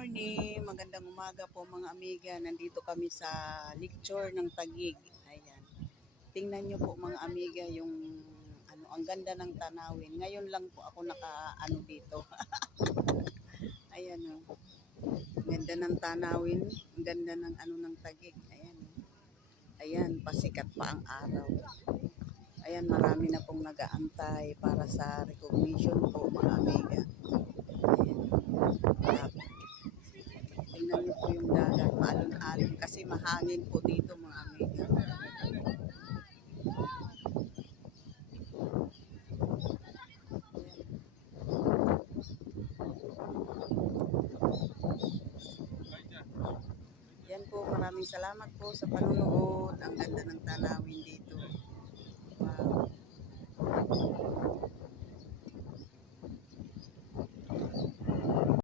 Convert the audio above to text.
morning, magandang umaga po mga amiga. Nandito kami sa lecture ng Taguig. Ayan. Tingnan niyo po mga amiga yung ang ganda ng tanawin. Ngayon lang po ako naka dito. Ayan oh. Ganda ng tanawin, ang ganda ng ng Taguig. Ayan. Ayan, pasikat pa ang araw. Ayan, marami na pong nag-aantay para sa recognition po mga amiga. Ayan. Tingnan niyo po yung dagat, maalon-alon kasi mahangin po dito mga amiga. Yan po, maraming salamat po sa panonood. Ang ganda ng tanawin dito. Wow.